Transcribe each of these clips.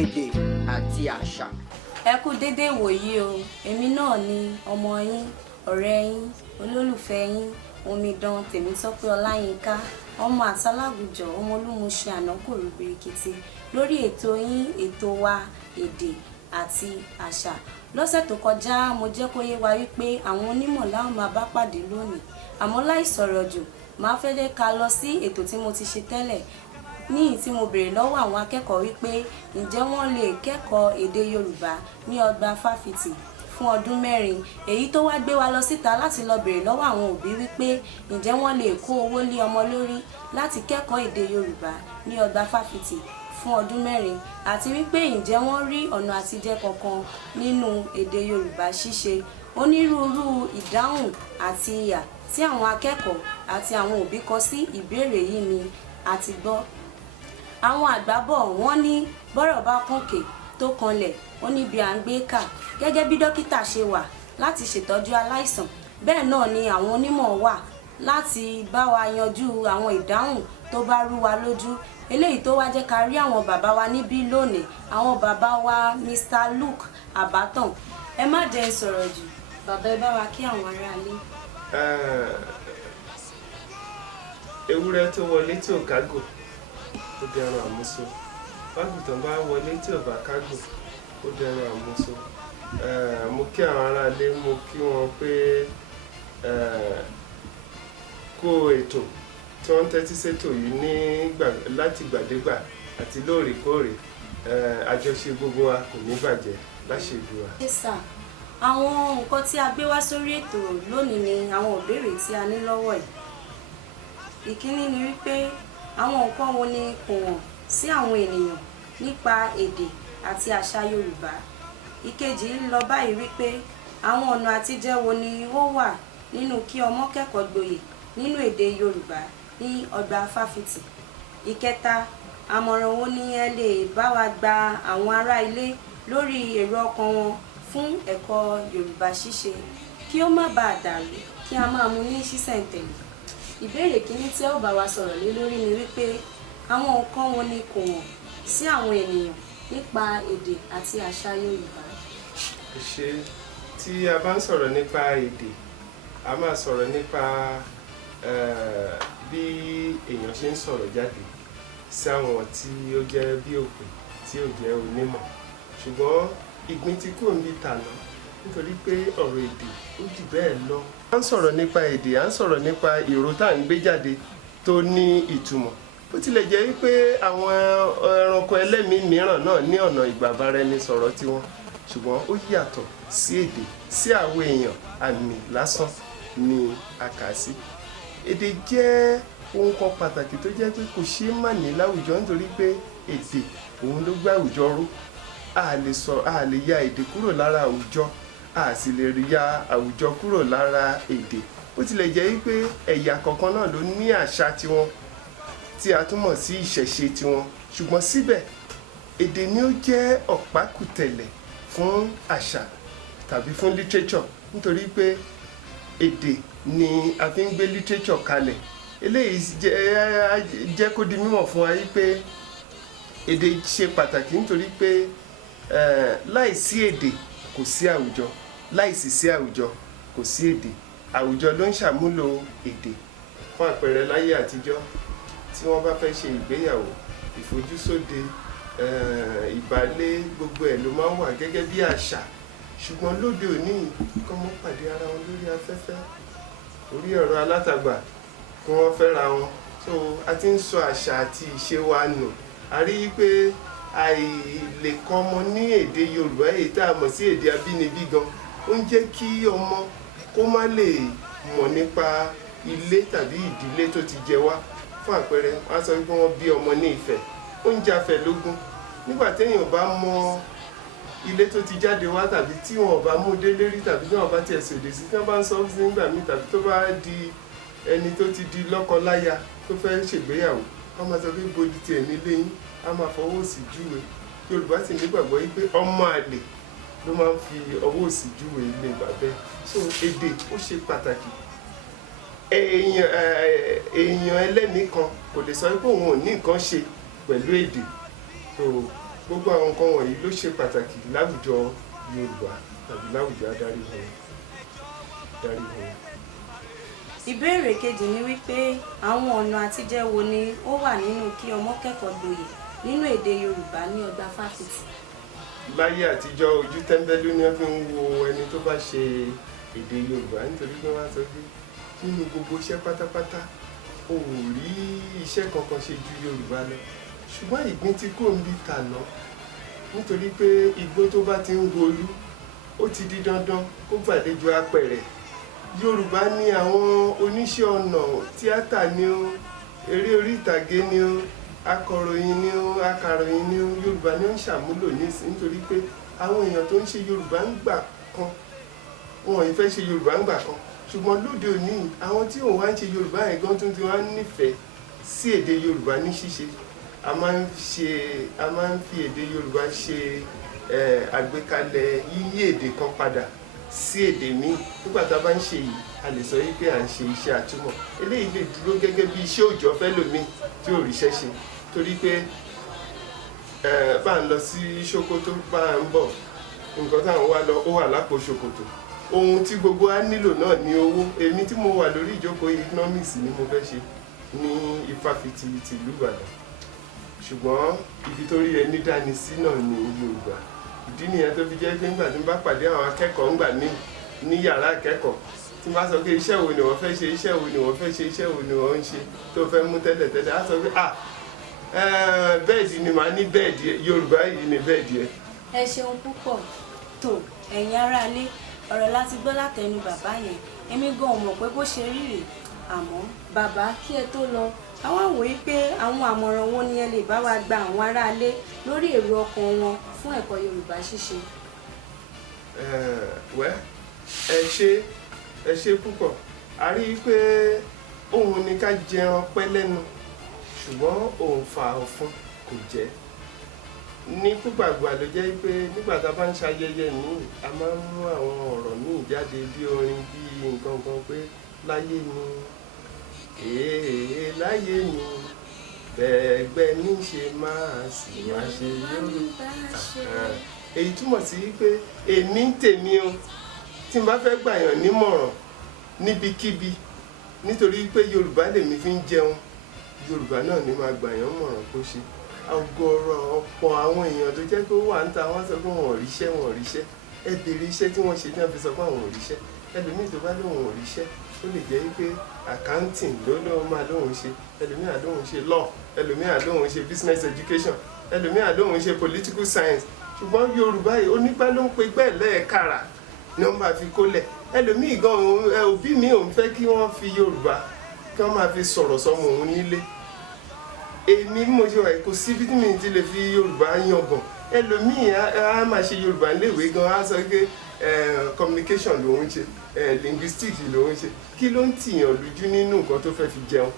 èdè àti àṣà. Ẹ kú dédé ìwòyí o, èmi náà ni ọmọ yín, ọ̀rẹ́ yín, olólùfẹ́ yín, omidan Tèmítọ́pẹ́ Ọláyínká, ọmọ àtàlágùjọ, ọmọ olúmuṣe ànákòrò birikiti, lórí ètò yín, ètò wa èdè àti àṣà. Lọ́sẹ̀ tó kọjá mo jẹ́ kó yé wa wípé àwọn onímọ̀ láwọn máa bá pàdé lónìí, àmọ́ láì sọ̀rọ̀ jù máa fẹ́ dé ká lọ sí ètò tí mo ti ṣe tẹ́lẹ̀ ní tí mo béèrè lọ́wọ́ àwọn akẹ́kọ̀ọ́ wípé ǹjẹ́ wọ́n lè kẹ́kọ̀ọ́ èdè Yorùbá ní ọgbà fáfitì fún ọdún 4, èyí tó wá gbé wa lọ síta láti lọ béèrè lọ́wọ́ àwọn òbí wípé ǹjẹ́ wọ́n lè kó owó lé ọmọ lórí láti kẹ́kọ̀ọ́ èdè Yorùbá ní ọgbà fáfitì fún ọdún 4, àti wípé ǹjẹ́ wọ́n rí ọ̀nà àtijẹ kankan nínú èdè Yorùbá ṣíṣe. Onírúurú ìdáhùn àti ìyà tí àwọn akẹ́kọ̀ọ́ àti àwọn òbí kọ sí ìbéèrè yìí ni a ti gbọ́. Àwọn àgbà bọ̀ wọ́n ní bọ́rọ̀ bá kànkè tó kanlẹ̀ ó níbi à ń gbé kà. Gẹ́gẹ́ bí dókítà ṣe wà láti ṣètọ́jú aláìsàn, bẹ́ẹ̀ náà ni àwọn onímọ̀ wà láti bá wa yanjú àwọn ìdáhùn tó bá rú wa lójú. Eléyìí tó wá jẹ́ ká rí àwọn bàbá wa níbí lónìí, àwọn bàbá wa Mr. Luke Abatan. Ẹ má jẹ́ sọ̀rọ̀ jù, bàbá ẹ bá wa kí àwọn aráalé. Ewúrẹ́ tó wọlé tí ò kágò ó dẹran àmúso, bágùtàn bá wọlé tí ò bá kágò ó dẹran àmúso. Mo kí àwọn aráalé, mo kí wọn pé kó ètò tí wọ́n ń tẹ́tí sétò yìí láti gbàdégbà àti lóòrèkóòrè. Àjọṣe gbogbo wa kò ní bàjẹ́ láṣẹ Èdùà. Àwọn nǹkan tí a gbé wá sórí ètò lónìí ni àwọn ìbéèrè tí a ní lọ́wọ́ yìí. Ìkíní ni wípé àwọn nǹkan wo ni kò hàn sí àwọn ènìyàn nípa èdè àti àṣà Yorùbá. Ìkejì lọ báyìí wípé àwọn ọ̀nà àtijẹ wo ni ó wà nínú kí ọmọ kẹ́kọ̀ọ́ gboyè nínú èdè Yorùbá ní ọgbà fáfitì. Ìkẹta, àmọ̀ràn wo ni ẹ lè bá wa gba àwọn ará ilé lórí èrò ọkàn wọn fún ẹ̀kọ́ Yorùbá ṣíṣe kí ó má bàa dàrú kí a máa mú ní ṣísẹ̀ntẹ̀lé. Ìbéèrè kìíní tí ó bá wa sọ̀rọ̀ lé lórí ni wípé àwọn nǹkan wo ni kò hàn sí àwọn ènìyàn nípa èdè àti àṣà Yorùbá. Ṣé tí a bá ń sọ̀rọ̀ nípa èdè, a máa sọ̀rọ̀ nípa bí èèyàn ṣe ń sọ̀rọ̀ jáde sí àwọn tí ó jẹ́ bí òpè tí ò jẹ́ onímọ̀. Ṣùgbọ́n ìgbín tí kò ń bí tàná nítorí pé ọ̀rọ̀ èdè ó jù bẹ́ẹ̀ lọ. A ń sọ̀rọ̀ nípa èdè, à ń sọ̀rọ̀ nípa ìró tá à ń gbé jáde tó ní ìtumọ̀. Bó tilẹ̀ jẹ́ wípé àwọn ẹranko ẹlẹ́mìí mìíràn náà ní ọ̀nà ìgbàbáraẹnisọ̀rọ̀ tiwọn, ṣùgbọ́n ó yàtọ̀ sí èdè. Sí àwọn èèyàn àmì lásán ni a kà á sí. Èdè jẹ́ ohun kan pàtàkì tó jẹ́ pé kò ṣeé má ní láwùjọ nítorí pé èdè òun ló gbé àwùjọ ró. A lè ya èdè kúrò lára àwùjọ, a sì lè ya àwùjọ kúrò lára èdè. Bó tilẹ̀ jẹ́ wípé ẹ̀yà kọ̀ọ̀kan náà ló ní àṣà tiwọn tí a tún mọ̀ sí ìṣẹ̀ṣe tiwọn, ṣùgbọ́n síbẹ̀ èdè ni ó jẹ́ ọ̀pákùtẹ̀lẹ̀ fún àṣà tàbí fún literature, nítorí pé èdè ni a fi ń gbé literature kalẹ̀. Eléyìí jẹ́ kó di mímọ̀ fún wa wípé èdè ṣe pàtàkì nítorí pé láìsí èdè kò sí àwùjọ, láìsí sí àwùjọ kò sí èdè. Àwùjọ ló ń ṣàmúlò èdè. Fún àpẹẹrẹ láyé àtijọ́ tí wọ́n bá fẹ́ ṣe ìgbéyàwó, ìfojúsóde, ìbálé, gbogbo ẹ̀ ló máa ń wà gẹ́gẹ́ bí àṣà. Ṣùgbọ́n lóde òní kọ́ mọ́ pàdé ara wọn lórí afẹ́fẹ́, orí ẹ̀rọ alátagbà kí wọ́n fẹ́ra wọn. So a ti ń sọ àṣà àti ìṣe wa nù. A rí i pé àìlèkọ́ ọmọ ní èdè Yorùbá, èyí tá a mọ̀ sí èdè abínibí gan, ó ń jẹ́ kí ọmọ kó má lè mọ̀ nípa ilé tàbí ìdílé tó ti jẹ wá. Fún àpẹẹrẹ, wọ́n á sọ wípé wọ́n bí ọmọ ní Ifẹ̀, ó ń jẹ Afẹ̀ lógún. Nígbà téèyàn bá mọ ilé tó ti jáde wá, tàbí tí wọn bá mú délé rí, tàbí tí wọn bá tiẹ̀ sòdè sí, tí wọ́n bá ń sọ sí nígbà míì, tàbí tó bá di ẹni tó ti di lọ́kọ-láya tó fẹ́ ṣègbéyàwó, wọ́n máa sọ pé bójú tiẹ̀ nílé yín, á máa fọwọ́ òsì júwe. Yorùbá sì nígbàgbọ́ wípé ọmọ àlè ló máa ń fi ọwọ́ òsì júwe ilé bàbẹ́. So èdè ó ṣe pàtàkì. Èèyàn ẹlẹ́mìí kan kò lè sọ pé òun ò ní nǹkan ṣe pẹ̀lú èdè. So gbogbo àwọn nǹkan wọ̀nyí ló ṣe pàtàkì láwùjọ Yorùbá tàbí láwùjọ adarí wọn. Ìbéèrè kejì ni wípé àwọn ọ̀nà àtijẹ wo ni ó wà nínú kí ọmọ kẹ́kọ̀ọ́ gboyè nínú èdè Yorùbá ní ọgbà fáfitì? Láyé àtijọ́ ojú tẹ́ńbẹ́lú ni wọ́n fi ń wo ẹni tó bá ṣe èdè Yorùbá, nítorí pé wọ́n á sọ pé nínú gbogbo iṣẹ́ pátápátá o ò rí iṣẹ́ kankan ṣe ju Yorùbá lọ. Ṣùgbọ́n ìgbín ti kúrò níbi tàná, nítorí pé igbó tó bá ti ń golú ó ti di dandan kó gbàlejò apẹ̀rẹ̀. Yorùbá ní àwọn oníṣẹ́ ọnà, tíátà ni ó, eré orí ìtàgé ni ó, akọ̀ròyìn ni ó, akàròyìn ni ó, Yorùbá ni ó ń ṣàmúlò nísìnyí, nítorí pé àwọn èèyàn tó ń ṣe Yorùbá ń gbà kan wọn ò fẹ́ ṣe Yorùbá ń gbà kan. Ṣùgbọ́n lóde òní àwọn tí òun wá ń ṣe Yorùbá yẹn gan tún ti wá nífẹ̀ẹ́ sí èdè Yorùbá ní ṣíṣe. A máa ń fi èdè Yorùbá ṣe àgbékalẹ̀ yíyí èdè kan padà sí èdè míì. Nígbà tá a bá ń ṣe yìí a lè sọ wípé à ń ṣe iṣẹ́ àtúmọ̀. Eléyìí lè dúró gẹ́gẹ́ bí iṣẹ́ òòjọ́ fẹ́lòmíì tí ò ríṣẹ́ ṣe, torí pé bá ń lọ sí Ṣókótó bá ń bọ̀, nǹkan táwọn wá lọ ó wà lápò ṣòkòtò. Ohun tí gbogbo wa nílò náà ni owó. Èmi tí mo wà lórí ìjókòó economics ni mo fẹ́ ṣe ní Ifáfitì tìlú Ìbàdàn, ṣùgbọ́n ibi tó rí ẹni dání sí náà ní Yorùbá. Ìdí nìyẹn tó fi jẹ́ pé nígbà tí n bá pàdé àwọn akẹ́kọ̀ọ́ ńgbà míì ní yàrá ìkẹ́kọ̀ọ́, tí n bá sọ pé iṣẹ́ wo ni wọ́n fẹ́ ṣe, iṣẹ́ wo ni wọ́n fẹ́ ṣe, iṣẹ́ wo ni wọ́n ń ṣe tó fẹ́ mú tẹ́lẹ̀tẹ́lẹ̀, á sọ pé bẹ́ẹ̀dì ni màá ní bẹ́ẹ̀dì ẹ, Yorùbá yìí ni bẹ́ẹ̀dì ẹ. Ẹ ṣeun púpọ̀ tó ẹ̀yin aráalé, ọ̀rọ̀ láti gbọ́ látẹnu bàbá yẹn. Èmi gan ò mọ̀ pé bó ṣe rí rèé, àmọ́ bàbá kí ẹ tó lọ, àwọn wòye pé àwọn àmọ̀ràn wo ni ẹ lè bá wa gba àwọn aráalé lórí èrò ọkàn wọn fún ẹ̀kọ́ Yorùbá ṣíṣe? Ẹ ṣe púpọ̀. A rí i pé òun ni ká jẹran pẹ́ lẹ́nu, ṣùgbọ́n òun fa ọ̀fun kò jẹ́. Ní púpàgbà ló jẹ́ pé nígbà tá a bá ń ṣayẹyẹ míì, a máa ń mú àwọn ọ̀rọ̀ míì jáde bí orin, bí nǹkan kan pé láyé ni, láyé ni, bẹ́ẹ̀gbẹ́ ní ṣe máa sì máa ṣe Yorùbá. Èyí túmọ̀ sí pé èmi ń tèmi o, tí n bá fẹ́ gbàyàn nímọ̀ràn níbikíbi, nítorí pé Yorùbá lèmi fi ń jẹun, Yorùbá náà ni máa gbàyàn mọ̀ràn kó ṣe. Ọ̀gọ̀rọ̀ ọ̀pọ̀ àwọn èèyàn tó jẹ́ pé ó wà ń ta, wọ́n sọ pé wọn ò ríṣẹ́. Ẹ bèrè iṣẹ́ tí wọ́n ṣe tí wọ́n fi sọ pé àwọn ò ríṣẹ́. Ẹlòmíì tó bá lóun ò ríṣẹ́, ó lè jẹ́ pé accounting ló máa lóun ṣe, ẹlòmíì á lóun ṣe law, ẹlòmíì á lóun ṣe business education, ẹlòmíì á lóun ṣe political science. Ṣùgbọ́n Yorùbá yìí onígbá ló ń pe gbẹ́ẹ̀ lẹ́ẹ̀kára ni wọ́n máa fi kólẹ̀. Ẹlòmíì gan òbí mi ò ń fẹ́ kí wọ́n fi Yorùbá kí wọ́n máa fi sọ̀rọ̀ sọmọ òun nílé. Èmi mo ṣe wà kò síbi tí mi ti lè fi Yorùbá yangàn. Ẹlòmíì á máa ṣe Yorùbá léèwé gan, á sọ pé communication lòun ṣe, linguistics lòun ṣe. Kí ló ń tìyàn lójú nínú nǹkan tó fẹ́ fi jẹun?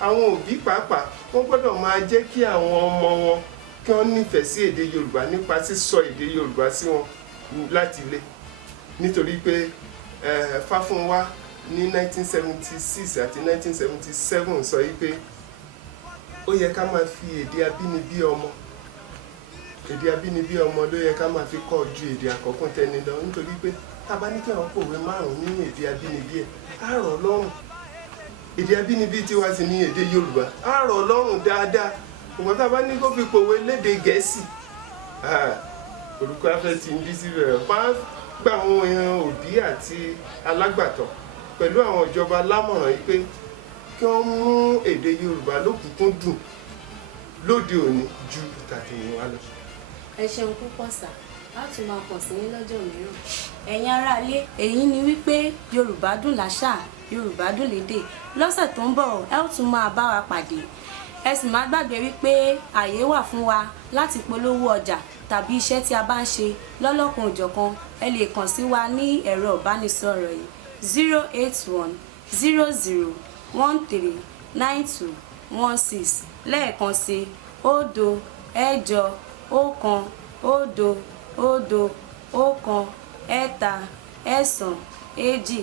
Àwọn òbí pàápàá wọ́n gbọ́dọ̀ máa jẹ́ kí àwọn ọmọ wọn kí wọ́n nífẹ̀ẹ́ sí èdè Yorùbá nípa sísọ èdè Yorùbá sí wọn láti ilé. Nítorí pé Fáfúnwá ní 1976 àti 1977 sọ pé ó yẹ ká máa fi èdè abínibí ọmọ ló yẹ ká máa fi kọ́ ju èdè àkọ́kọ́ tẹni lọ, nítorí pé tá a bá ní kí àwọn pòwe márùn-ún nínú èdè abínibí ẹ̀ á rọ̀ lọ́rùn. Èdè abínibí tiwa sì ní èdè Yorùbá, á rọ̀ lọ́rùn dáadáa. Ṣùgbọ́n tá a bá ní kó fi pòwe lédè Gẹ̀ẹ́sì, olùkọ́ afẹ́ ti ń bí síbẹ̀. Máa gba àwọn èèyàn òbí àti alágbàtọ́ pẹ̀lú àwọn ìjọba lámọ̀ràn yìí pé kí wọ́n mú èdè Yorùbá lókùnkúndùn lóde òní ju tàtẹ̀yìn wá lọ. Ẹ ṣeun púpọ̀ sà, a tún máa kàn sí yín lọ́jọ́ mìíràn. Ẹ̀yin aráalé, èyí ni wípé Yorùbá dùn láṣà, Yorùbá dùn lédè. Lọ́sẹ̀ tó ń bọ̀ ẹ ó tún máa bá wa pàdé. Ẹ sì má gbàgbé wípé àyè wà fún wa láti polówó ọjà tàbí iṣẹ́ tí a bá ń ṣe lọ́lọ́kan òjọ̀kan. Ẹ lè kàn sí wa ní ẹ̀rọ ìbánisọ̀rọ̀ yìí 08100139216 lẹ́ẹ̀kan sí 0 8 1 0 0 1 ẹ̀ta ẹ̀sán èjì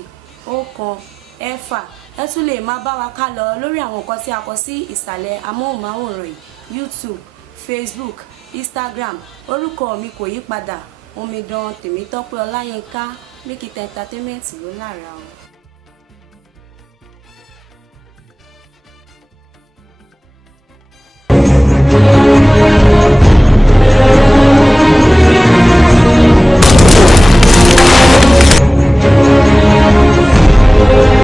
ọ̀kan ẹ̀fà. Ẹ tún lè máa bá wa ká lọ lórí àwọn nǹkan tí a kọ sí ìsàlẹ̀ amóhùnmáwòrán yìí: YouTube, Facebook, Instagram orúkọ mi kò yí padà, Omidan Tèmítọ́pẹ́ Ọláyínká, Miliki Entertainment ló lára o.